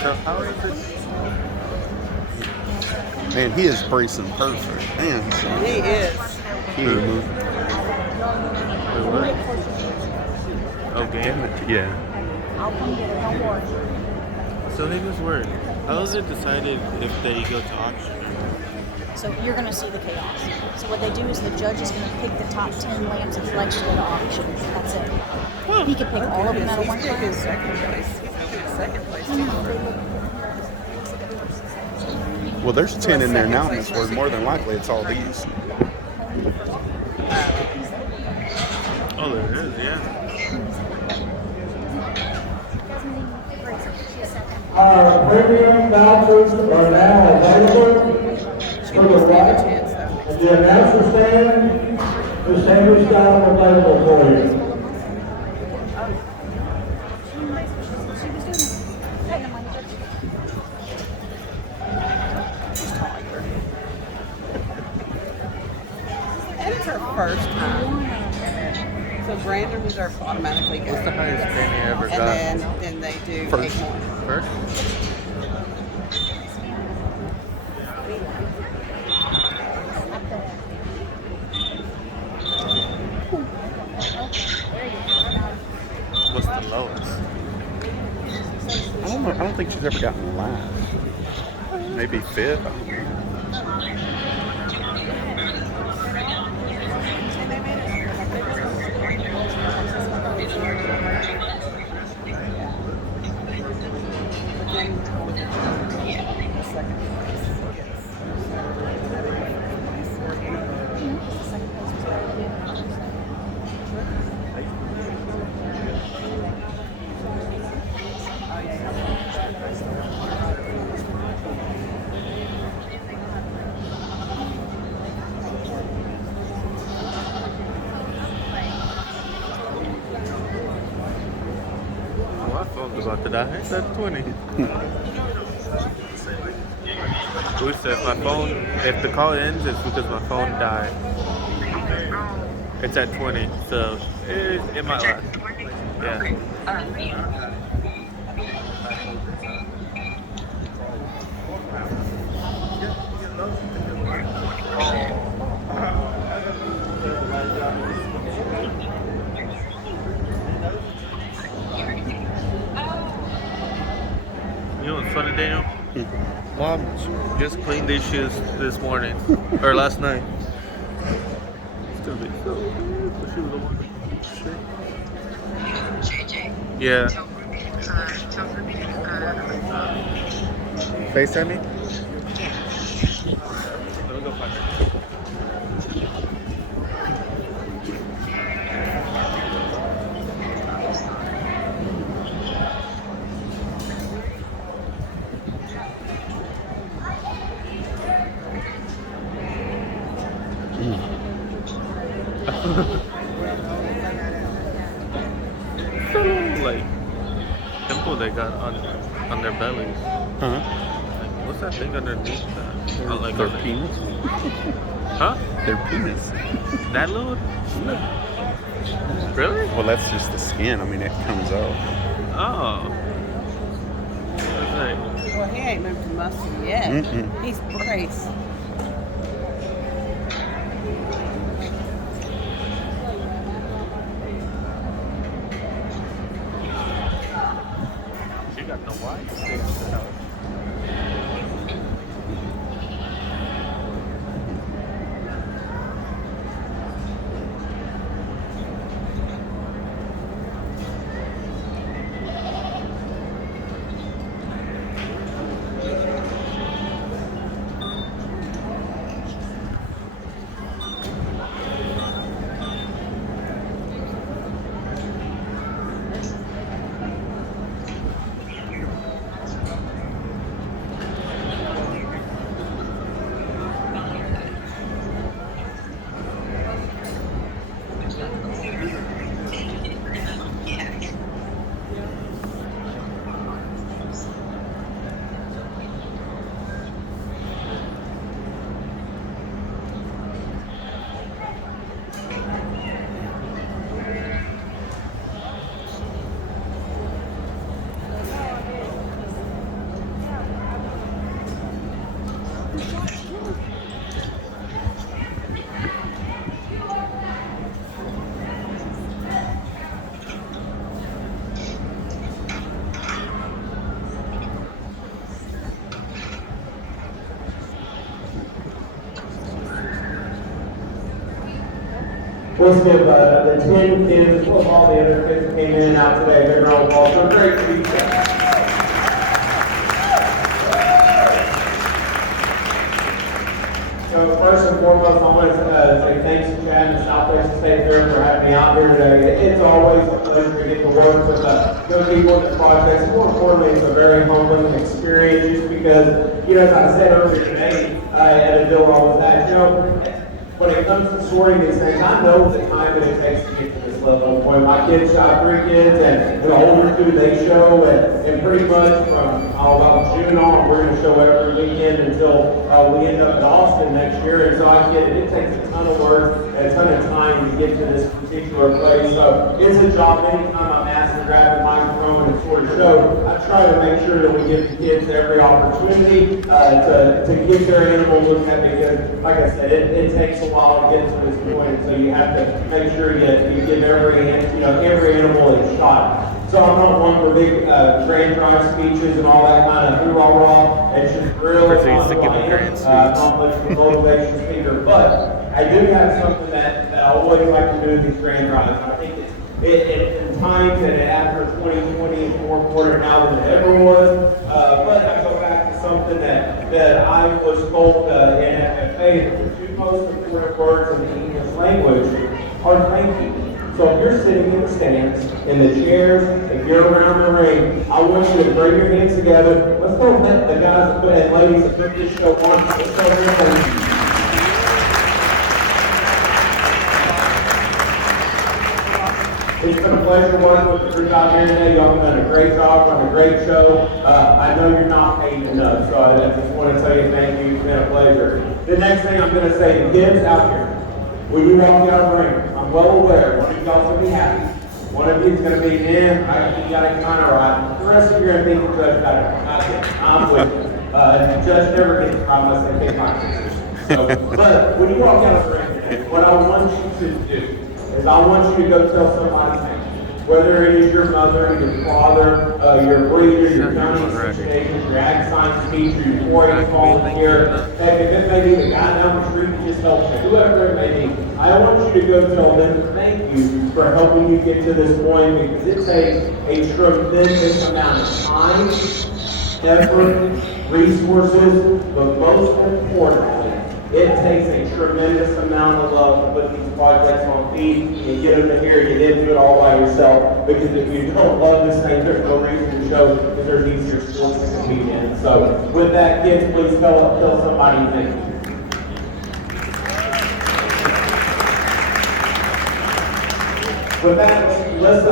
So how is it? Man, he is bracing perfect. Man, He is. he ain't moving. Wait, what? Oh, game? Yeah. I'll come get it, don't worry. So they was worried. How is it decided if they go to auction? So you're going to see the chaos. So what they do is the judge is going to pick the top 10 lamps and flex to go to auction. That's it. He could pick all of them out of one He's class. in second place. He's in second place. Well, there's 10 in there now in this word. More than likely, it's all these. Oh, there is, yeah. Our premium vouchers are now available for the right. And the announcer stand, Ms. Henry Scott available for you. And it's her first time. So Brandon Reserve automatically goes. What's the highest penny I ever got? And then they do First. 8 more. First? What's the lowest? I don't know. I don't think she's ever gotten last. Maybe fifth. I don't know. My phone's about to die. It's at 20. We said if the call ends, it's because my phone died. It's at 20, so it might last. Yeah. You know what's funny, Daniel? Mom just cleaned these shoes this morning, or last night. It's gonna be so good. She was the one that shit. Yeah. FaceTime me? Let me go find her. Like pimple they got on their bellies. Huh? Like, what's that thing underneath that? Oh, like Their on the- penis? Huh? Their penis. That little? Really? Well, that's just the skin. I mean, it comes out. Oh. Okay. Well, he ain't moved to muscle yet. Mm-mm. He's braced. She got no wife. let's give the 10 kids, as well as all the other kids that came in and out today, a big round of applause. So great to meet you. So first and foremost, I want to say thanks to Chad and South Texas State Fair for having me out here today. It's always a pleasure to get to work with good people in the projects. More importantly, it's a very humbling experience just because, as I said earlier today, at a deal I was at, when it comes to sorting these things, I know the time that it takes to get to this level. When my kids shot 3 kids, and the older 2, they show, and pretty much from about June on, we're going to show every weekend until we end up in Austin next year. And so I get it takes a ton of work and a ton of time to get to this particular place. So it's a job. Anytime I'm asked to grab the microphone and sort of show, I try to make sure that we give the kids every opportunity to get their animal looked at, because, like I said, it takes a while to get to this point, so you have to make sure you give every animal a shot. So I'm not one for big grand prize speeches and all that kind of hoorah. It's just really not much of a motivation speaker, but I do have something that I always like to do with these grand prizes. I think in times and after 2020 is more important now than it ever was. But I go back to something that I was told in FFA, the 2 most important words in the English language are thank you. So if you're sitting in the stands, in the chairs, if you're around the ring, I want you to bring your hands together. Let's go let the guys and ladies that put this show on. Let's go thank you. It's been a pleasure working with the group out here today. Y'all have done a great job, run a great show. I know you're not paid enough, so I just want to tell you thank you. It's been a pleasure. The next thing I'm going to say, the kids out here, when you walk out of the ring, I'm well aware one of y'all's going to be happy. One of you is going to be, you got it kind of right. The rest of you are going to think the judge got it. I'm with you. The judge never gets it right unless they take my position. So, but when you walk out of the ring, what I want you to do is I want you to go tell somebody's name. Whether it is your mother, your father, your breeder, your county association, your ag science teacher, your 4-H volunteer, heck, if it may be the guy down the street who just helped you, whoever it may be, I want you to go tell them thank you for helping you get to this point, because it takes a tremendous amount of time, effort, resources, but most importantly, it takes a tremendous amount of love to put these projects on feet and get them to here. You didn't do it all by yourself, because if you don't love this thing, there's no reason to show that there's easier sports to compete in. So with that, kids, please tell somebody thank you. With that, let's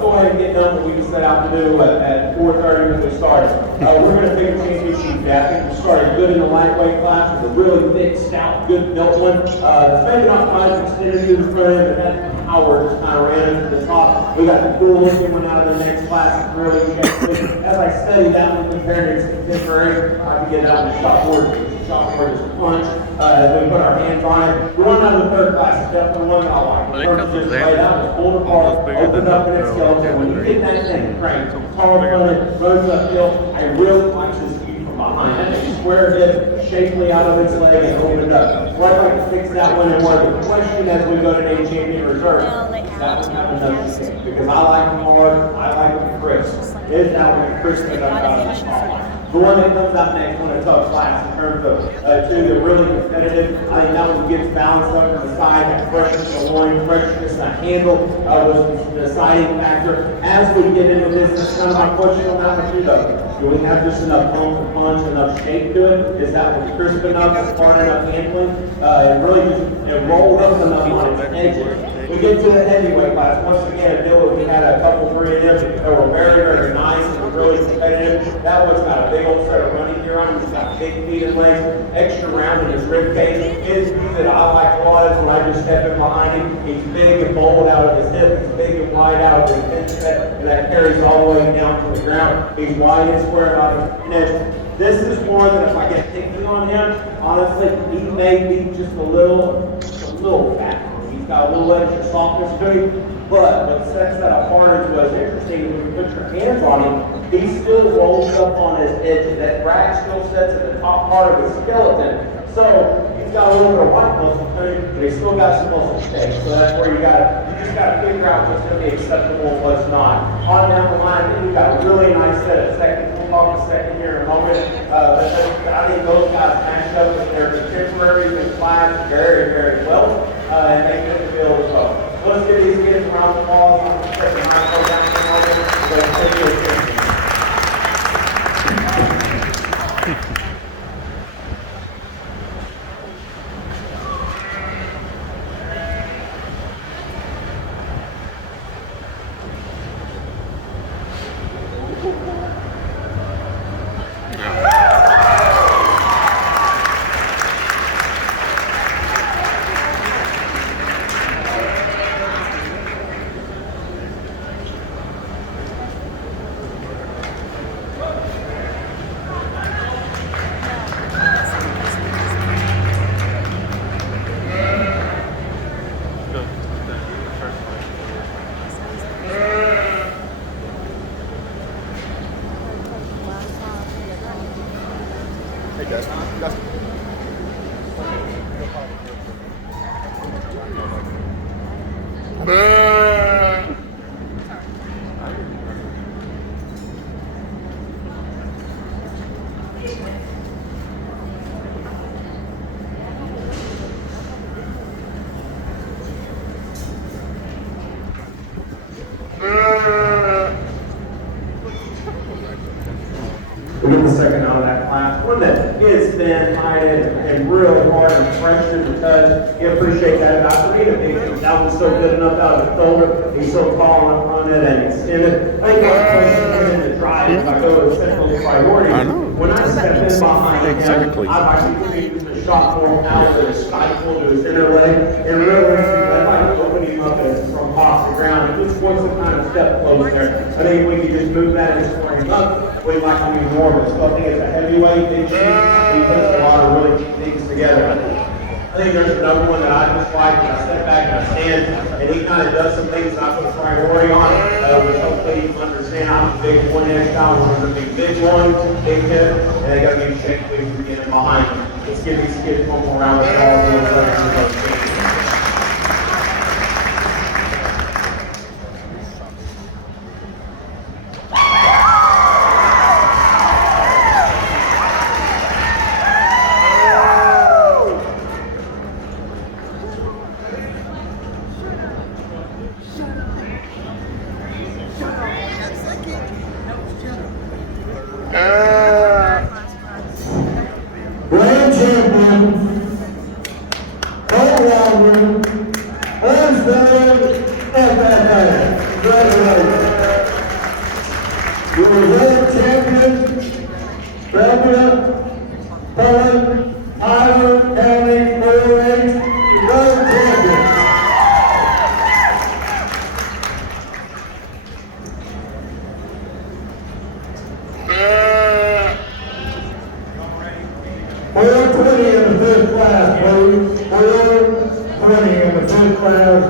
go ahead and get done what we set out to do at 4:30 when we started. We're going to pick a championship jacket. We started good in the lightweight class with a really thick, stout, good built one. It's maybe not quite as extended to the front end, but that power just kind of ran into the top. We got the cool looking one out of the next class. It's really changed. As I studied that one compared to its contemporary, I could get that one shot forward as a punch. As we put our hands on it. The one out of the 3rd class is definitely one that I like. Well, it comes with Right out, it's pulled apart, opened up in its skeleton. When you get that thing cranked, tall fronted, runs uphill, I really like this view from behind. That thing square hip, shapely out of its leg and opened up. So I'd like to fix that one and work. The question as we go to Navy Champion Reserve, that one have enough to stick, because I like them hard, I like them crisp. Is that one crisp enough out of the small? The one that comes out next one, a tough class in terms of two that are really competitive. I think that one gets balanced up to the side, and freshness of the loin, freshness of the handle was the deciding factor. As we get into this, that's kind of my question on that one too, though. Do we have just enough pump to punch, enough shape to it? Is that one crisp enough, smart enough handling? It really just rolled up enough on its edges. We get to the heavyweight class. Once again, a deal that we had a couple 3 in there that were very, very nice and really competitive. That one's got a big old set of running gear on him. He's got big feet and legs, extra round in his rib cage. His view that I like a lot is when I just step in behind him. He's big and bold out of his hip. He's big and wide out of his instep, and that carries all the way down to the ground. He's wide and square out of his finish. This is one that if I get picking on him, honestly, he may be just a little fat. He's got a little extra softness to him, but what sets that apart is what's interesting is when you put your hands on him, he still rolls up on his edges. That drag still sets at the top part of his skeleton. So he's got a little bit of white muscle to him, but he's still got some muscle steak. So that's where you just gotta figure out what's gonna be acceptable and what's not. On down the line, then we've got a really nice set of seconds. We'll talk a second here in a moment. I think those guys match up with their contemporaries in class very, very well, and they fit the bill as well. So let's give these kids a round of applause. I'm going to take the microphone down for a moment. So take your attention. Hey, Dustin. We get the second out of that class. One that is thin, high-end, and really hard and fresh to the touch. You appreciate that about me. That one's so good enough out of the shoulder. He's so tall enough on it and extended. I think I'm pushing him to drive if I go to central priority. I know. When I step in behind Exactly. him, I like to use the shot form out of his stifle to his inner leg. And really, I like to open him up from off the ground. It just wants to kind of step closer. I think if we can just move that and score him up, we'd like to be more of it. So I think it's a heavyweight, big shoot. He puts a lot of really neat things together. I think there's another one that I just like, and I step back and I stand, and he kind of does some things that I put priority on, which hopefully you can understand. I'm a big one-edge guy, one of the big ones, big hit, and they got to be shake things again behind them. Let's give these kids one more round of applause. Grand champion, co-owner, Onsdale FFA. Congratulations. Your world champion, Fabia, Cullen, Highland County 4-H, world champion. In the fifth class, please. 420 in the fifth class.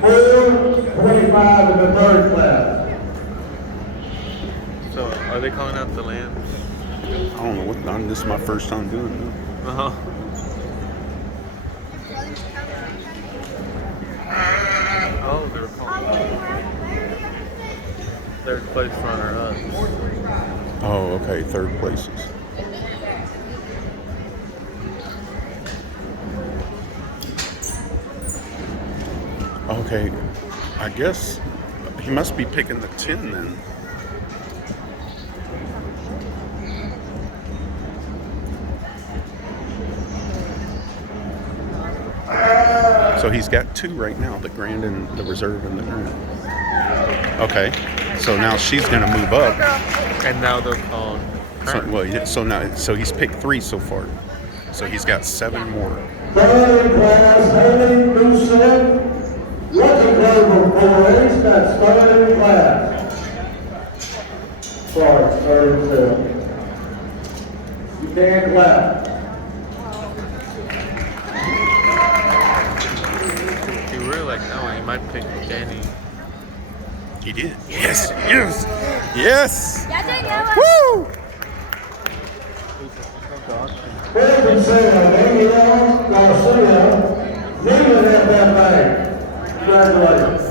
425 in the third class. So, are they calling out the lambs? I don't know what. This is my first time doing it. Oh, they were calling third place runner-up. Oh, okay. Third places. Okay, I guess he must be picking the 10 then. So he's got 2 right now, the grand and the reserve and the grand. Okay, so now she's gonna move up. And now they're called. So he's picked 3 so far. So he's got 7 more. Third class, Haley Lucette. Lucky Global 4-H, that's third class. Sorry, third too. You can't clap. You really like that one. You might pick Danny. He did. Yes, yes, yes. Yeah, Daniela. Woo! Welcome, Sarah. Danielle Garcia. Leaving at that bank. Congratulations.